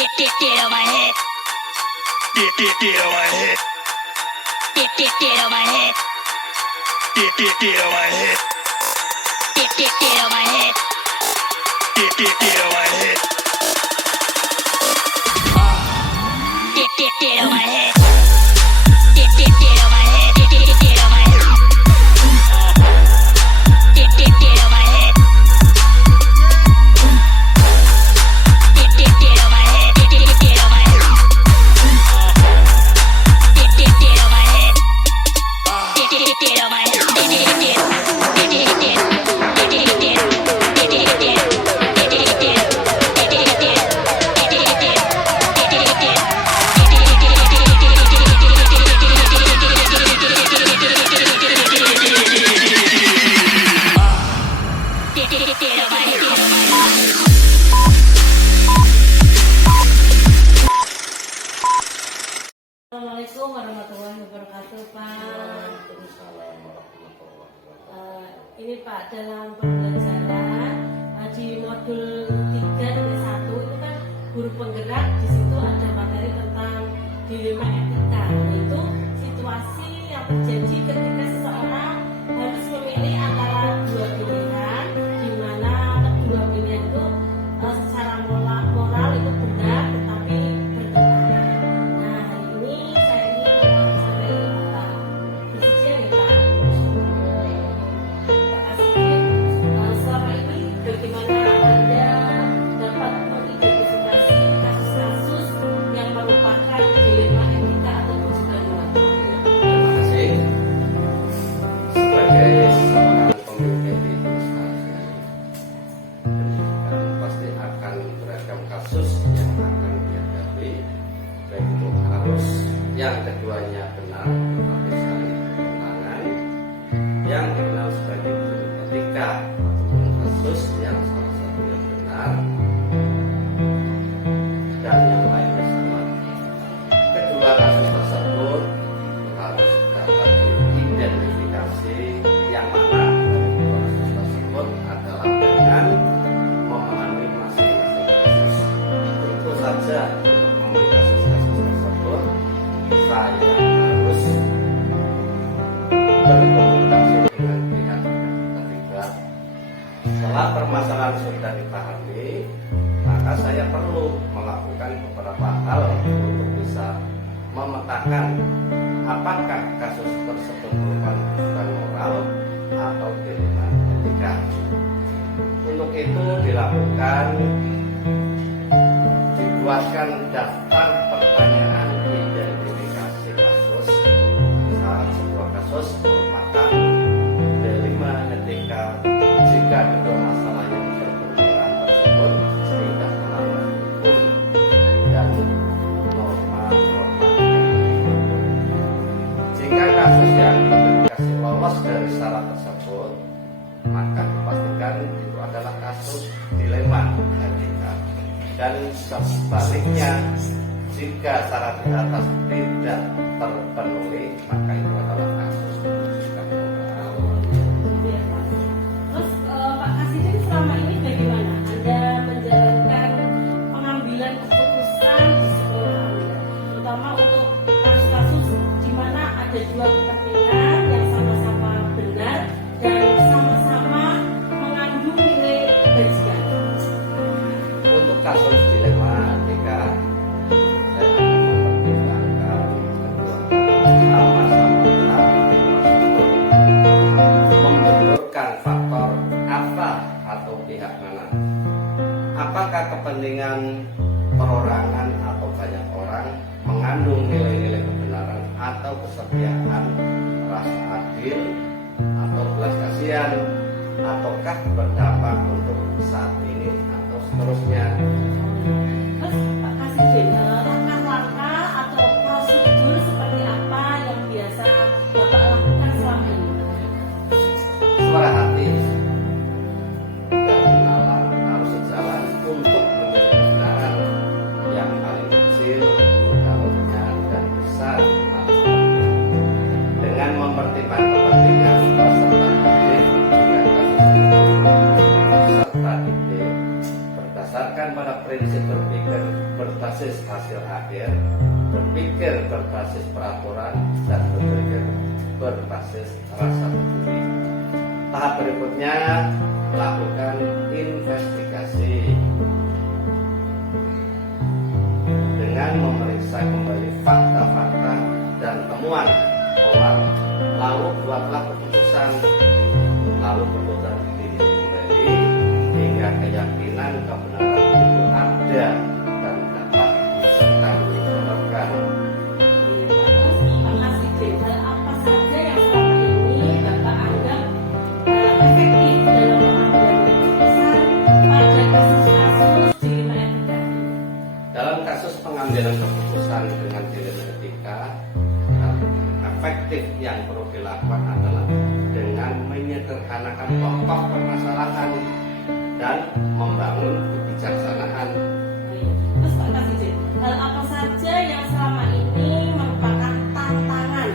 Get on my head. Get on my head. Get on my head. Get on my head. Get on my head. Get on my head. Get on my head. Get on my head. Get on my head. Get on my head. Assalamualaikum warahmatullahi wabarakatuh, Pak. Ini Pak, dalam pembelajaran di modul 3 dan 1 itu kan guru penggerak, di situ ada materi tentang dilema etika, yaitu situasi yang terjadi ketika seseorang harus memilih antara dua pilihan, di mana kedua pilihan itu secara moral itu benar tetapi bertentangan. Nah, hari ini saya ingin mewawancarai Pak. Bersedia nih Pak? Pak Kasih, selama ini bagaimana Anda dapat mengidentifikasi kasus-kasus yang merupakan dilema etika atau juga moral? Terima kasih. Sebagai seorang pemimpin di instansi pendidikan, pasti akan beragam kasus yang akan dihadapi, baik itu harus yang keduanya benar tetapi saling bertentangan, yang dikenal sebagai dilema etika, ataupun kasus yang salah satunya benar dan yang lainnya sama. Kedua kasus tersebut harus dapat diidentifikasi yang mana dari dua kasus tersebut adalah dengan memahami masing-masing kasus. Tentu saja untuk memahami kasus-kasus tersebut saya harus berkomunikasi dengan pihak ketiga. Setelah permasalahan sudah dipahami, maka saya perlu melakukan beberapa hal untuk bisa memetakan apakah kasus tersebut merupakan kesulitan moral atau dilema etika. Untuk itu dilakukan dibuatkan daftar pertanyaan identifikasi kasus. Misal sebuah kasus merupakan dilema etika jika kedua masalah yang berbenturan tersebut tidak melanggar hukum dan norma-norma. Jika kasus yang identifikasi lolos dari syarat tersebut, maka dipastikan itu adalah kasus dilema etika. Dan sebaliknya, jika syarat di atas tidak terpenuhi, maka itu adalah kasus kesulitan moral. Iya, Pak. Terus Pak Kasih selama ini bagaimana Anda menjalankan pengambilan keputusan di sekolah Anda, terutama untuk kasus-kasus di mana ada dua kepentingan yang sama-sama benar dan sama-sama mengandung nilai kebajikan? Untuk kasus dilema etika, saya akan mempertimbangkan kedua sama-sama benar tersebut membenturkan faktor apa atau pihak mana. Apakah kepentingan perorangan atau banyak orang mengandung nilai-nilai kebenaran atau kesetiaan, rasa adil atau belas kasihan, ataukah berdampak untuk saat ini atau seterusnya. Terus Pak Kasih, langkah-langkah atau prosedur seperti apa yang biasa Bapak lakukan selama ini? Suara hati dan nalar harus sejalan untuk menjadi kebenaran yang paling kecil, modalnya dan besar manfaatnya. Dengan mempertimbangkan kepentingan peserta didik dengan kasus itu, peserta didik berdasarkan pada prinsip berpikir berbasis hasil akhir, berpikir berbasis peraturan, dan berpikir berbasis rasa peduli. Tahap berikutnya, melakukan investigasi dengan memeriksa kembali fakta-fakta dan temuan awal, lalu buatlah keputusan, lalu keputusan kembali hingga keyakinan kebenaran itu ada dan dapat dipertanggungjawabkan. Terus Pak Kasih, hal apa saja yang selama ini Bapak anggap efektif dalam pengambilan keputusan pada kasus-kasus dilema etika? Dalam kasus pengambilan keputusan dengan dilema etika, efektif yang perlu dilakukan adalah dengan menyederhanakan pokok permasalahan dan membangun kebijaksanaan. Terus Pak Kasih, hal apa saja yang selama ini merupakan tantangan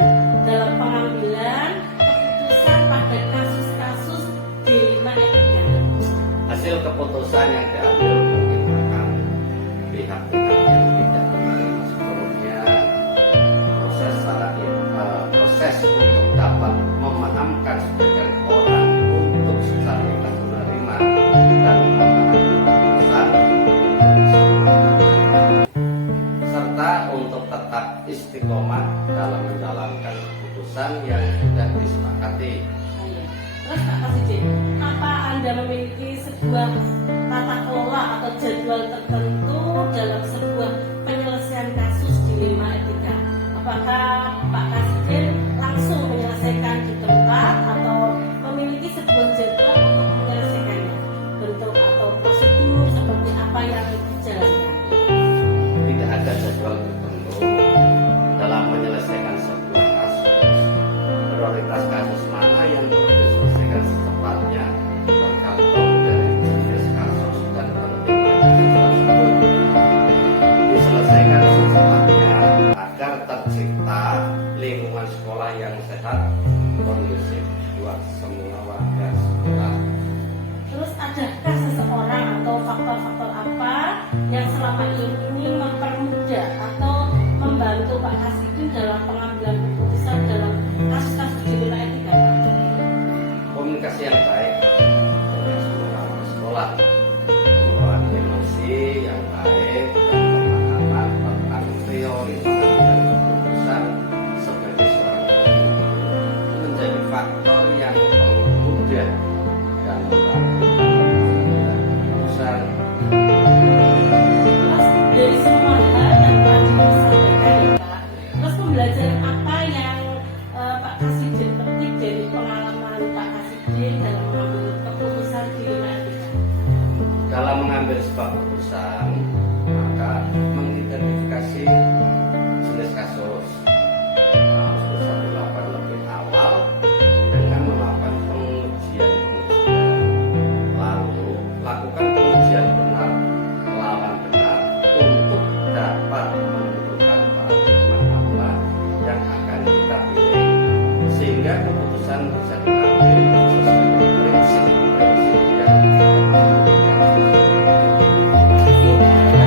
dalam pengambilan keputusan pada kasus-kasus dilema etika? Hasil keputusan yang diambil mungkin akan pihak-pihak yang tidak menerima sepenuhnya proses untuk dapat memahamkan sebagian orang untuk secara ikhlas menerima dan memahami keputusan serta untuk tetap istiqomah dalam menjalankan keputusan yang sudah disepakati. Terus Pak Kasih, apa Anda memiliki sebuah tata kelola atau jadwal tertentu dalam sebuah penyelesaian kasus dilema etika? Apakah Pak Kasih langsung menyelesaikan di tempat atau memiliki sebuah jadwal untuk menyelesaikannya? Bentuk atau prosedur seperti apa yang dijalankan? Tidak ada jadwal tertentu dalam menyelesaikan sebuah kasus. Prioritas kasus mana yang perlu diselesaikan secepatnya tergantung dari jenis kasus dan pentingnya kasus tersebut. Diselesaikan secepatnya agar tercipta lingkungan sekolah yang sehat, kondusif buat semua warga sekolah. Terus adakah seseorang atau faktor-faktor apa yang selama ini mempermudah atau membantu Pak Kasih dalam pengambilan keputusan dalam kasus-kasus dilema etika, Pak? Komunikasi yang baik dengan semua warga sekolah, pengelolaan emosi yang baik, dan pemahaman tentang teori pengambilan keputusan sebagai seorang pemimpin menjadi faktor yang mudah dan membantu dalam keputusan. Terus dari semua hal yang telah disampaikan ya Pak, terus pembelajaran apa yang Pak Kasih petik dari pengalaman Pak Kasih dalam mengambil keputusan dilema etika? Dalam mengambil sebuah keputusan, maka mengidentifikasi jenis kasus harus bisa dilakukan lebih awal dengan melakukan pengujian. Lalu lakukan pengujian benar lawan benar untuk dapat menentukan paradigma apa yang akan kita pilih sehingga keputusan bisa diambil sesuai dengan prinsip-prinsip yang kita Terima kasih, Pak.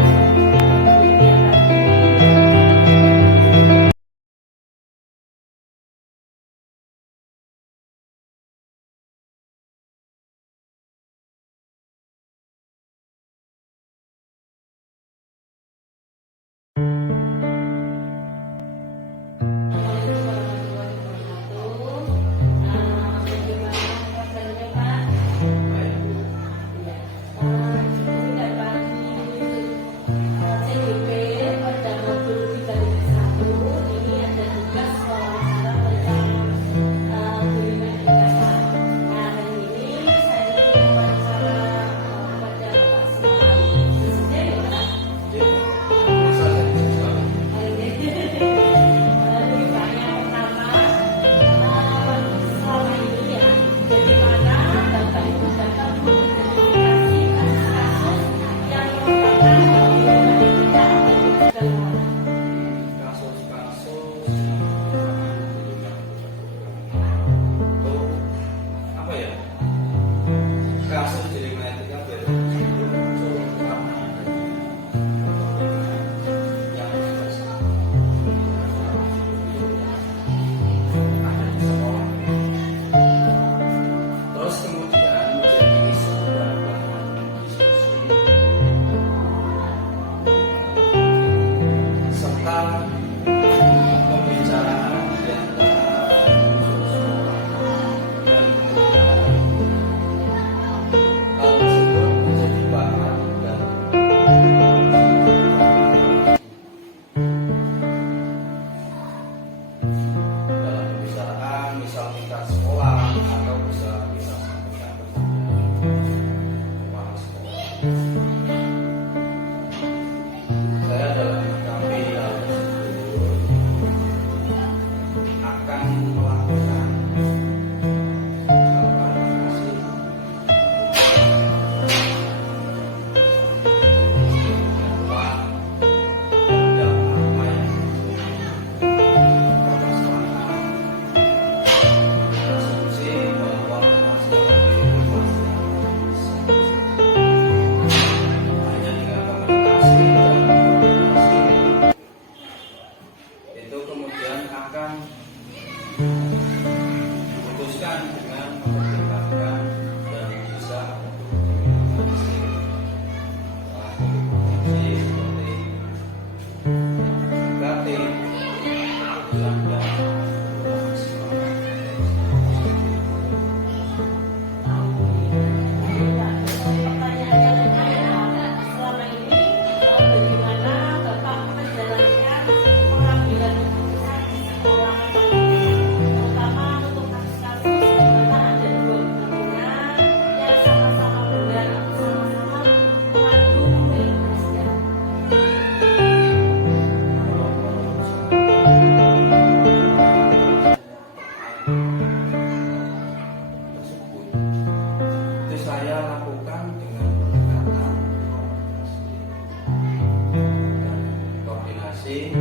koordinasi.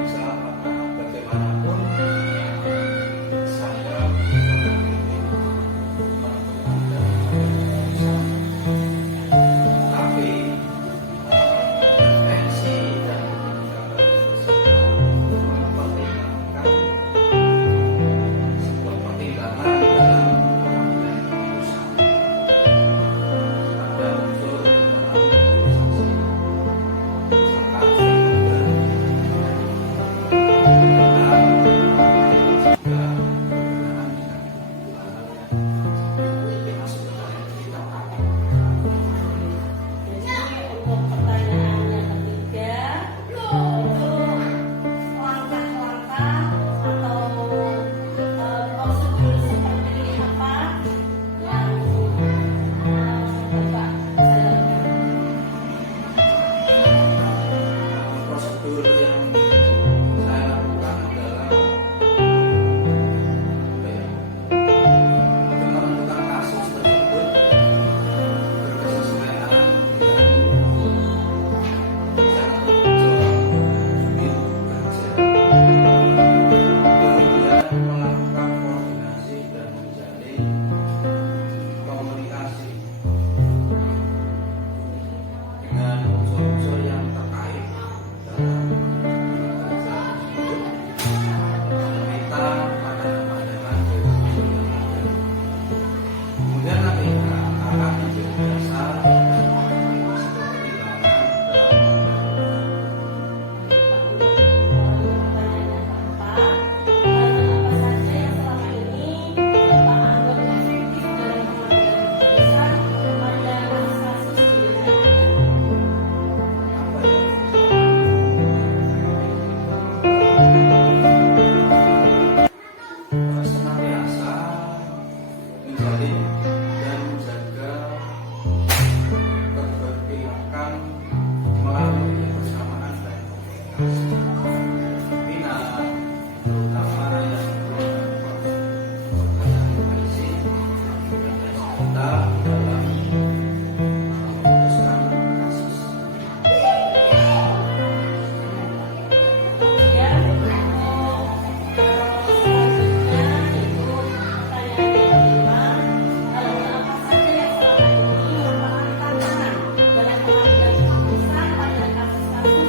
Misal bagaimanapun saya tapi refleksi dan mempertimbangkan sebuah pertimbangan dalam pengambilan keputusan ada unsur dalam organisasi misalkan Jadi untuk pertanyaan yang ketiga itu langkah-langkah atau prosedur seperti apa yang Bapak jalankan? prosedur yang saya lakukan adalah menentukan kasus tersebut berkesesuaian dengan yang bekerja, kemudian melakukan koordinasi dan menjalin komunikasi dengan unsur-unsur yang terkait dalam bekerja tersebut, meminta pandangan-pandangan dari unsur yang ada. Kemudian nanti akan menjadi dasar dan sebuah pertimbangan senantiasa menjalin dan menjaga keberpihakan melalui kebersamaan dan komunikasi. Minat terutama yang berkoordinasi kita dalam memutuskan kasus. Kemudian untuk selanjutnya itu pertanyaan yang kelima, apa saja yang selama ini merupakan tantangan dalam pengambilan keputusan pada kasus-kasus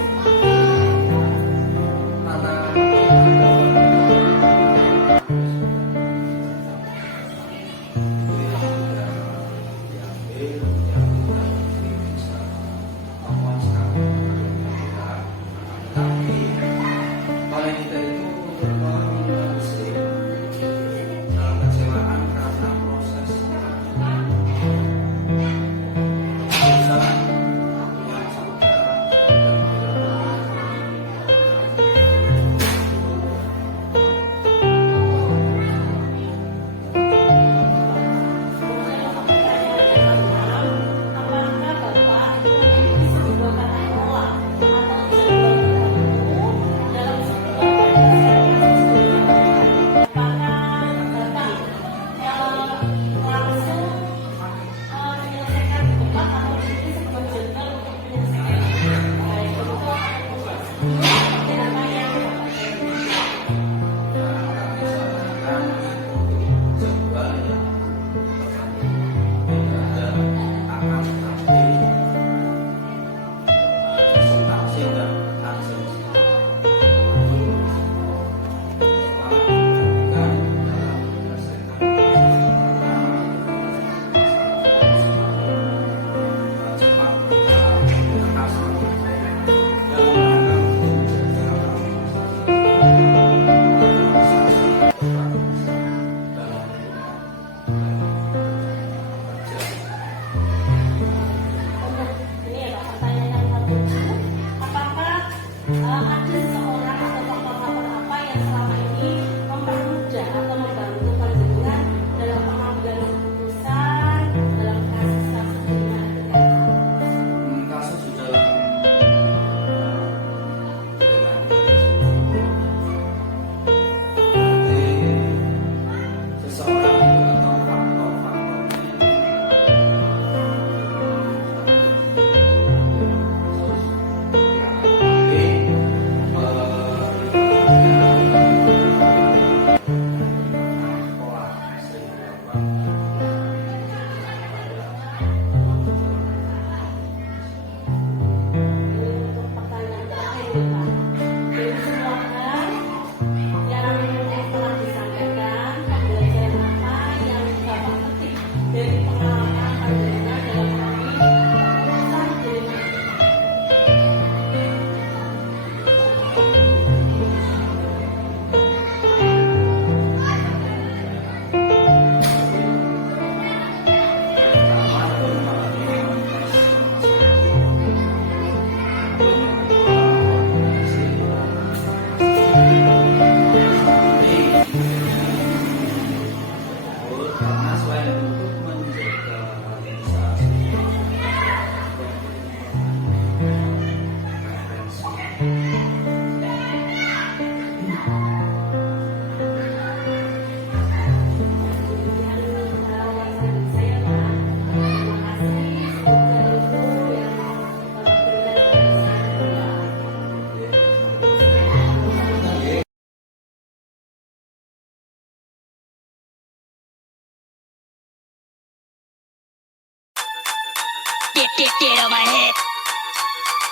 Dead on my head.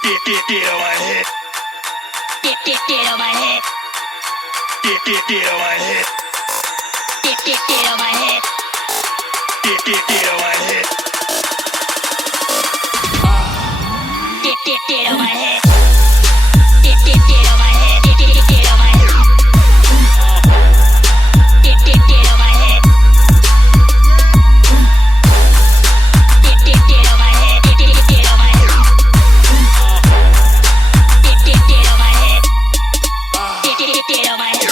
Dead on my head. Dead on my head. Dead on my head. Dead on my head. Dead on my head. Dead on my head. Dead on my head. Dead on my head. Dead on my head. Dead on my head. Dead on my head. Dead on my head. Dead on my head.